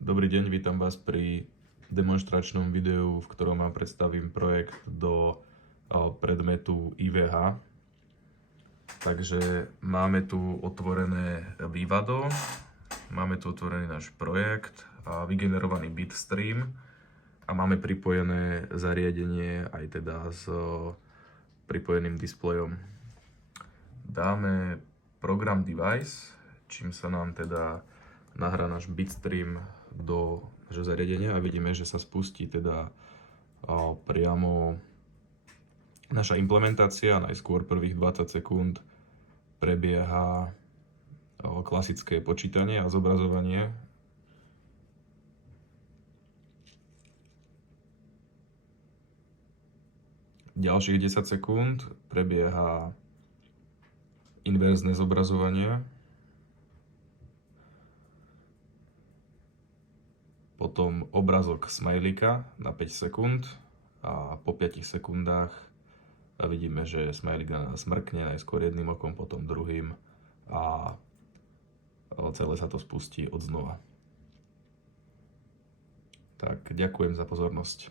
Dobrý deň, vítam vás pri demonstračnom videu, v ktorom vám predstavím projekt do predmetu IVH. Takže máme tu otvorené vývado, máme tu otvorený náš projekt a vygenerovaný bitstream a máme pripojené zariadenie aj teda s pripojeným displejom. Dáme program device, čím sa nám teda nahrá náš bitstream do nášho zariadenia a vidíme, že sa spustí teda priamo naša implementácia. Najskôr prvých 20 sekúnd prebieha klasické počítanie a zobrazovanie. Ďalších 10 sekúnd prebieha inverzné zobrazovanie. Potom obrazok smajlika na 5 sekúnd a po 5 sekundách vidíme, že smajlik na nás mrkne najskôr jedným okom, potom druhým a celé sa to spustí odznova. Tak, ďakujem za pozornosť.